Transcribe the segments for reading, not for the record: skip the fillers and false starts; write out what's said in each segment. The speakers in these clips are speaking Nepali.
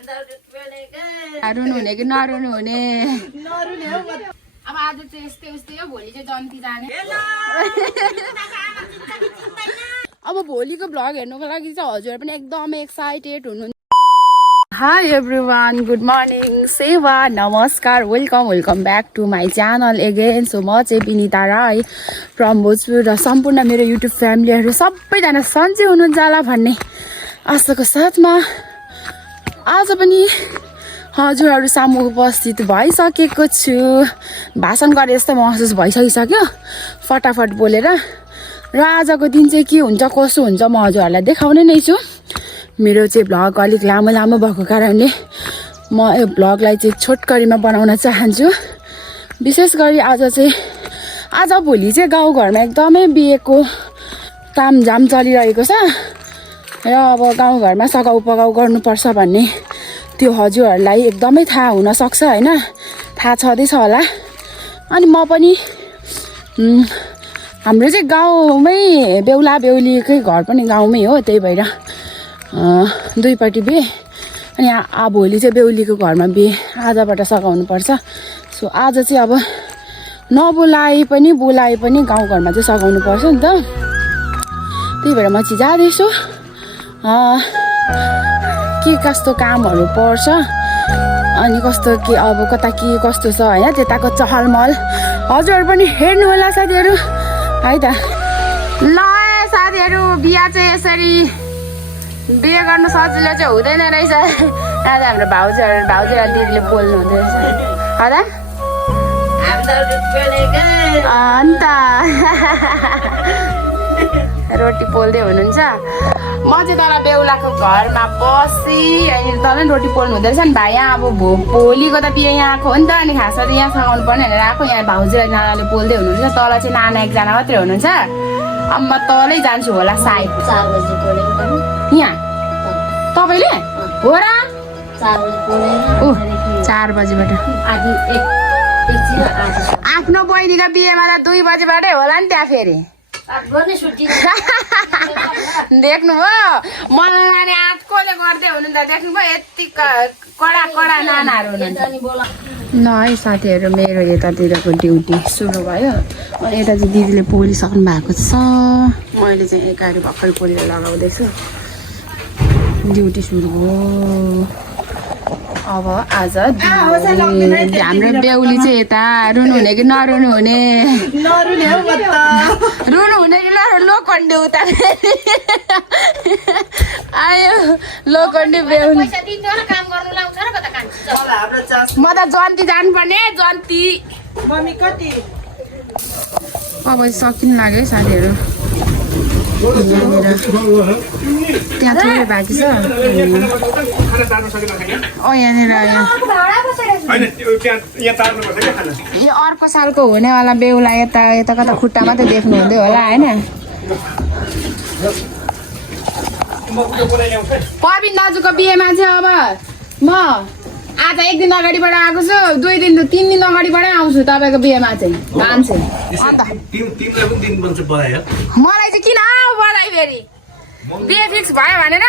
रुनु हुने कि नरुनु हुने अब आज चाहिँ यस्तै उस्तै हो भोलि चाहिँ जन्ती जाने अब भोलिको भ्लग हेर्नुको लागि चाहिँ हजुर पनि एकदम एक्साइटेड हुनुहुन्छ हाई एभ्रिवान गुड मर्निङ सेवा नमस्कार welcome back to my channel again so म चाहिँ विनिता राई फ्रम भोजपुर र सम्पूर्ण मेरो युट्युब फ्यामिलीहरू सबैजना सन्चै हुनुहुन्छ होला भन्ने आशाको साथमा आज पनि हजुरहरू सामु उपस्थित भइसकेको छु भाषण गरे जस्तो महसुस भइसकिसक्यो फटाफट बोलेर र आजको दिन चाहिँ के हुन्छ कसो हुन्छ म हजुरहरूलाई देखाउने नै छु मेरो चाहिँ भ्लग अलिक लामो भएको कारणले म यो भ्लगलाई चाहिँ छोटकरीमा बनाउन चाहन्छु विशेष गरी आज भोलि चाहिँ गाउँघरमा एकदमै बिहेको तामझाम चलिरहेको छ र अब गाउँघरमा सघाउ पगाउ गर्नुपर्छ भन्ने त्यो हजुरहरूलाई एकदमै थाहा हुनसक्छ होइन थाहा छँदैछ होला अनि म पनि हाम्रो चाहिँ गाउँमै बेहुला बेहुलीकै घर पनि गाउँमै हो त्यही भएर दुईपट्टि बिहे अनि भोलि चाहिँ बेहुलीको घरमा बिहे आजबाट सघाउनुपर्छ सो आज चाहिँ अब नबोलाए पनि बोलाए पनि गाउँघरमा चाहिँ सघाउनु पर्छ नि त त्यही भएर म चाहिँ जाँदैछु के कस्तो कामहरू पर्छ अनि कस्तो के अब कता के कस्तो छ होइन त्यताको चहलमहल हजुरहरू पनि हेर्नु होला साथीहरू है त ल साथीहरू बिहा चाहिँ यसरी बिहे गर्नु सजिलो चाहिँ हुँदैन रहेछ आज हाम्रो भाउजू र दिदीले बोल्नु हुँदो रहेछ अन्त रोटी पोल्दै हुनुहुन्छ म चाहिँ तर बेहुलाको घरमा बसी अनि तल रोटी पोल्नु हुँदो रहेछ नि भाइ यहाँ अब भोलिको त बिहे यहाँ आएको हो नि त अनि खासमा चाहिँ यहाँ सघाउनु पर्ने भनेर आएको यहाँ भाउजू र नानाले पोल्दै हुनुहुन्छ तल चाहिँ नाना एकजना मात्रै हुनुहुन्छ अब म तलै जान्छु होला सायद 4 बजे पोलेको यहाँ तपाईँले हो र 4 बजीबाट आफ्नो बहिनीको बिहेमा त 2 बजीबाटै होला नि त्यहाँ फेरि देख्नुभयो मलाई नानी आजकोले गर्दै हुनु त देख्नुभयो यति कडा नानाहरू हुनुहुन्छ ल है साथीहरू मेरो यतातिरको ड्युटी सुरु भयो अनि यता चाहिँ दिदीले पोलिसक्नु भएको छ मैले चाहिँ एकाहरू भर्खर पोलेर लगाउँदैछु ड्युटी सुरु भयो अब आज हाम्रो बेहुली चाहिँ यता रुनु हुने कि नरुनु हुने रुनु हुने कि लोखण्डी उता आयो लोखण्डी बेहुली म त जन्ती जानुपर्ने जन्ती अब सकिनु लाग्यो है साथीहरू त्यहाँ थोरै बाँकी छ यहाँनिर यो अर्को सालको हुनेवाला बेहुला यता कता खुट्टा मात्रै देख्नु हुँदै होला होइन प्रवीण दाजुको बिहेमा चाहिँ अब म आज 1 दिन अगाडिबाट आएको छु 3 दिन अगाडिबाटै आउँछु तपाईँको बिहेमा चाहिँ मान्छे मलाई चाहिँ किन बधाई फेरि बिहे फिक्स भयो भनेर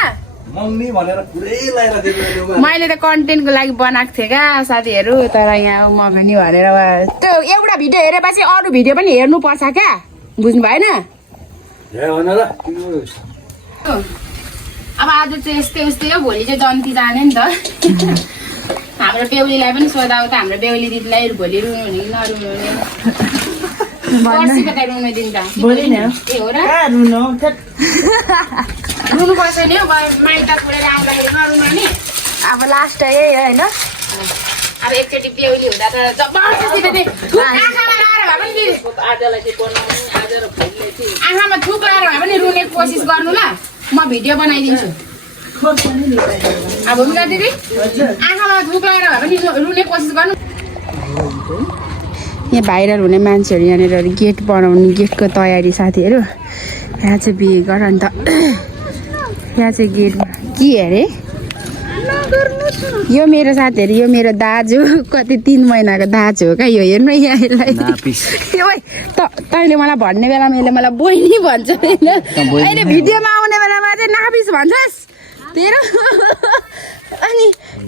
मैले त कन्टेन्टको लागि बनाएको थिएँ क्या साथीहरू तर यहाँ मगनी भनेर त्यो एउटा भिडियो हेरेपछि अरू भिडियो पनि हेर्नुपर्छ क्या बुझ्नु भएन अब आज चाहिँ यस्तै उस्तै हो भोलि चाहिँ जन्ती जाने नि त हाम्रो बेहुलीलाई पनि सोधाउ त हाम्रो बेहुली दिदीलाई भोलि रुनु हुने कि नरुनु हुने पर्सिको त रुनु दिन्छ ए हो र रुनु पर्छ नि हौ माइत छोडेर आउँदाखेरि नरुनु नि अब लास्ट यही हो होइन अब एकचोटि बेहुली हुँदा त जबरजस्ती आँखामा थुक लाएर भए पनि रुने कोसिस गर्नु ल म भिडियो बनाइदिन्छु अब भूमिका दिदी आँखामा थुक लाएर भए पनि रुने कोसिस गर्नु यहाँ भाइरल हुने मान्छेहरू यहाँनिर गेट बनाउने गेटको तयारी साथीहरू यहाँ चाहिँ बिहे गर नि त यहाँ चाहिँ गेट के अरे यो मेरो साथीहरू यो मेरो दाजु कति 3 महिनाको दाजु हो क्या यो हेर्नु यहाँलाई तैँले मलाई भन्ने बेला मैले मलाई बहिनी भन्छ होइन अहिले भिडियोमा आउने बेलामा चाहिँ नापिस भन्छस् तेरो अनि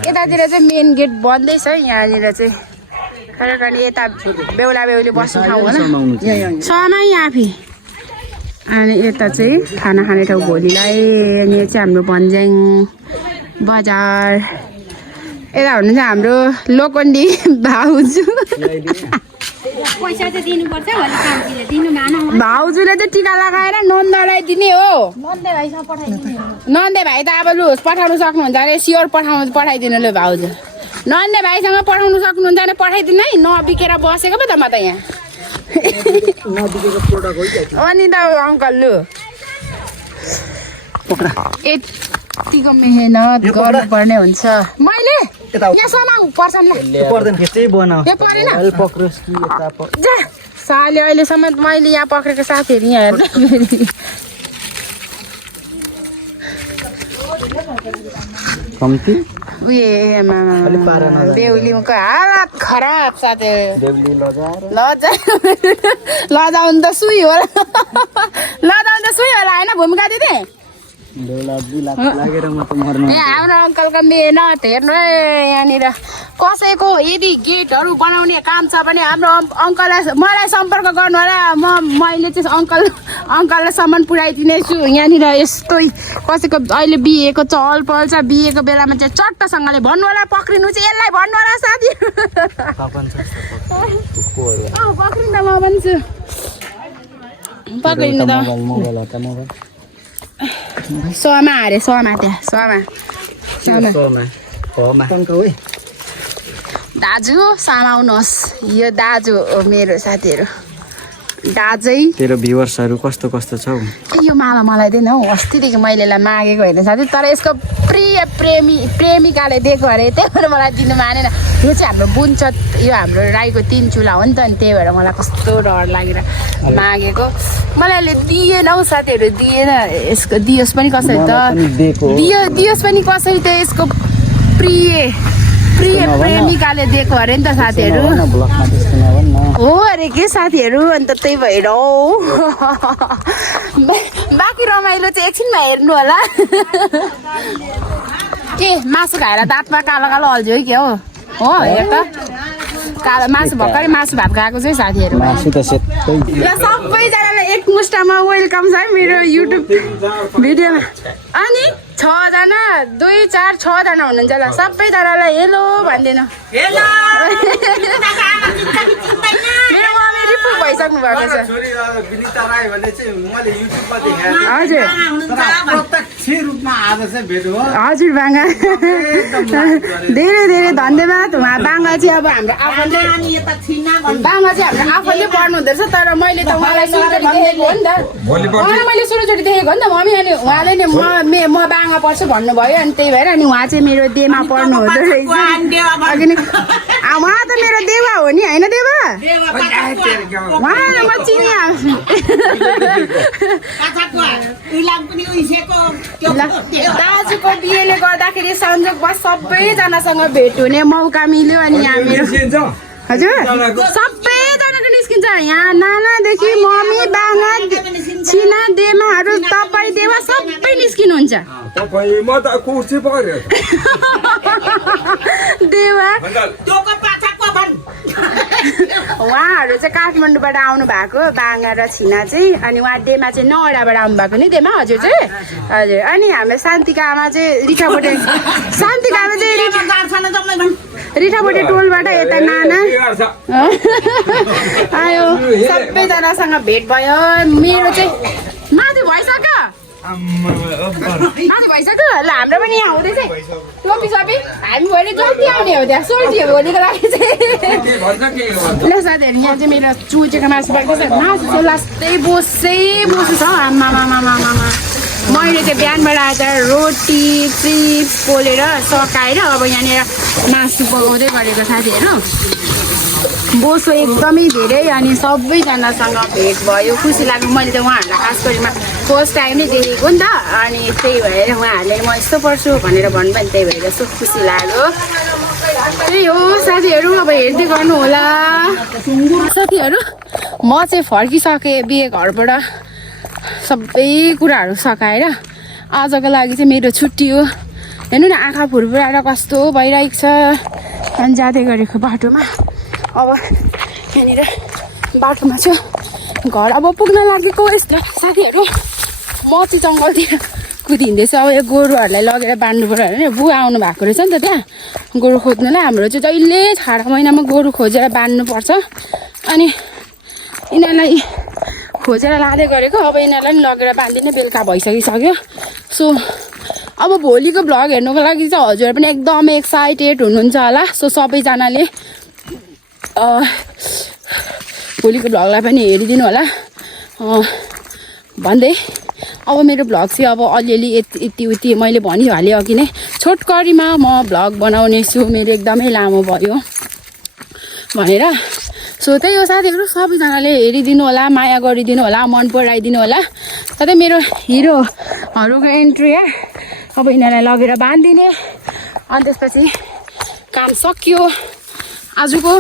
यतातिर चाहिँ मेन गेट बन्दैछ यहाँनिर चाहिँ कारण यता बेहुला बेहुली बस्ने ठाउँ हो न समय आफै अनि यता चाहिँ खाना खाने ठाउँ भोलिलाई अनि यो चाहिँ हाम्रो भन्ज्याङ बजार यता हुनुहुन्छ हाम्रो लोकन्डी भाउजू पैसा चाहिँ दिनुपर्छ भने कामतिर दिनु भएन भाउजूले चाहिँ टिका लगाएर नन्दलाई दिने हो नन्दे भाइसँग पठाइदिनु नन्दे भाइ त अब लु पठाउनु सक्नुहुन्छ अरे स्योर पठाइदिनु ल भाउजू नन्दे भाइसँग पठाउनु सक्नुहुन्छ भने पठाइदिनु है नबिकेर बसेको पो त म त यहाँ अनि त अङ्कल लु यतिको मेहनत गर्नुपर्ने हुन्छ मैले यहाँ समाउ पर्छन् ल यो परेन जा साले अहिलेसम्म मैले यहाँ पक्रेको साथीहरू यहाँ हेर्नु फेरि कम्ती बेहुलीको हालत खराब साथीहरू लजाउनु त सुई होला लजाउनु त सुई होला होइन भूमिका दिदी हाम्रो अङ्कलको मेहनत हेर्नु है यहाँनिर कसैको यदि गेटहरू बनाउने काम छ भने हाम्रो अङ्कललाई मलाई सम्पर्क गर्नु होला मैले चाहिँ अङ्कललाई सामान पुऱ्याइदिनेछु यहाँनिर यस्तै कसैको अहिले बिहेको चहल पहल छ बिहेको बेलामा चाहिँ चट्टसँगले भन्नु होला पक्रिनु चाहिँ यसलाई भन्नु होला साथी पक्रिनु त म भन्छु पक्रिनु त समा अरे समा त्यहाँ समा दाजु समाउनुहोस् यो दाजु हो मेरो साथीहरू दाजै तेरो भ्युवर्सहरू कस्तो कस्तो छौ यो माला मलाई दिएन हौ अस्तिदेखि मैले यसलाई मागेको होइन साथी तर यसको प्रिय प्रेमिकाले दिएको अरे त्यही भएर मलाई दिनु मानेन यो चाहिँ हाम्रो बुन्छत यो हाम्रो राईको 3 चुला हो नि त अनि त्यही भएर मलाई कस्तो डर लागेर मागेको मलाई अहिले दिएन हौ साथीहरू दिएन यसको दियोस् पनि कसरी त दियोस् पनि कसरी त यसको प्रिय प्रेमिकाले दिएको अरे नि त साथीहरू हो अरे के साथीहरू अन्त त्यही भएर हो बाँकी रमाइलो चाहिँ एकछिनमा हेर्नु होला के मासु खाएर दाँतमा कालो कालो हल्झ्यो कि हो हेर त कालो मासु भर्खरै मासु भात खाएको चाहिँ साथीहरू सबैजनालाई एक मुष्टामा वेलकम छ है मेरो युट्युब भिडियोमा अनि 6 जना 2 4 6 जना हुनुहुन्छ ल सबैजनालाई हेलो भनिदिनु मेरो मम्मी रिपु भइसक्नु भएको छ हजुर बाङ्गा धेरै धेरै धन्यवाद उहाँ बाङ्गा चाहिँ अब हाम्रो आफूले बाङ्गा चाहिँ हाम्रो आफूले पढ्नु हुँदो रहेछ तर मैले त उहाँलाई सुरुचोटि देखेको हो नि त उहाँलाई मैले सुरुचोटि देखेको हो नि त मम्मी अनि उहाँले नि म बाङ्गा पढ्छु भन्नुभयो अनि त्यही भएर अनि उहाँ चाहिँ मेरो देमा पढ्नु हुँदो रहेछ अघि नै उहाँ त मेरो देवा हो नि होइन देवा उहाँलाई म चिनिहाल्छु दाजुको बिहेले गर्दाखेरि संयोगवश सबैजनासँग भेट हुने मौका मिल्यो अनि यहाँ मेरो हजुर सबैजनाको निस्किन्छ यहाँ नानादेखि मम्मी बाङ्गा छिना देमाहरू तपाईँ देवा सबै निस्किनुहुन्छ देवा उहाँहरू चाहिँ काठमाडौँबाट आउनु भएको बाङ्गा र छिना चाहिँ अनि उहाँ देमा चाहिँ नौडाबाट आउनु भएको नि देमा हजुर चाहिँ हजुर अनि हाम्रो शान्तिका आमा चाहिँ रिठाबोटे शान्तिका आमा चाहिँ रिठाबोटे टोलबाट यता नाना आयो सबैजनासँग भेट भयो मेरो चाहिँ माथि भइसक्यो माथि भइसक्यो ल हाम्रो पनि यहाँ हुँदैछ टोपी सपी हामी भोलि जल्दी आउने हो त्यहाँ सोल्टी हो भोलिको लागि चाहिँ ल साथीहरू यहाँ चाहिँ मेरो चुचेको मासु परेको छ मासु चाहिँ लास्टै बोसै बोसु छ आमामामामामा मैले चाहिँ बिहानबाट आज रोटी चिप्स पोलेर सकाएर अब यहाँनिर मासु पकाउँदै गरेको साथीहरू बोसो एकदमै धेरै अनि सबैजनासँग भेट भयो खुसी लाग्यो मैले त उहाँहरूलाई खास गरिमा फर्स्ट टाइम नै देखेको नि त अनि त्यही भएर उहाँहरूले म यस्तो पढ्छु भनेर भन्नुभयो नि त्यही भएर यस्तो खुसी लाग्यो त्यही हो साथीहरू अब हेर्दै गर्नु होला साथीहरू म चाहिँ फर्किसकेँ बिहे घरबाट सबै कुराहरू सकाएर आजको लागि चाहिँ मेरो छुट्टी हो हेर्नु न आँखा फुरफुराएर कस्तो भइरहेको छ अनि जाँदै गरेको बाटोमा अब यहाँनिर बाटोमा छु घर अब पुग्न लागेको यस्तो साथीहरू म चाहिँ जङ्गलतिर कुदिँदैछु अब यो गोरुहरूलाई लगेर बाँड्नु पऱ्यो अरे बुवा आउनु भएको रहेछ नि त त्यहाँ गोरु खोज्नुलाई हाम्रो चाहिँ जहिले छाडा महिनामा गोरु खोजेर बाँध्नुपर्छ अनि यिनीहरूलाई खोजेर लाँदै गरेको अब यिनीहरूलाई पनि लगेर बाँधिने बेलुका भइसकिसक्यो सो अब भोलिको भ्लग हेर्नुको लागि चाहिँ हजुर पनि एकदमै एक्साइटेड हुनुहुन्छ होला सो सबैजनाले भोलिको भ्लगलाई पनि हेरिदिनु होला भन्दै अब मेरो भ्लग चाहिँ अब अलिअलि यति उति मैले भनिहालेँ अघि नै छोटकरीमा म भ्लग बनाउने छु मेरो एकदमै लामो भयो भनेर सो त्यही हो साथीहरू सबैजनाले हेरिदिनु होला माया गरिदिनु होला मन पराइदिनु होला साथै मेरो हिरोहरूको एन्ट्री अब यिनीहरूलाई लगेर बाँधिदिने अनि त्यसपछि काम सकियो आजको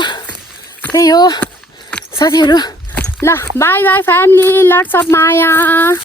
त्यही हो साथीहरू ल bye bye family lots of Maya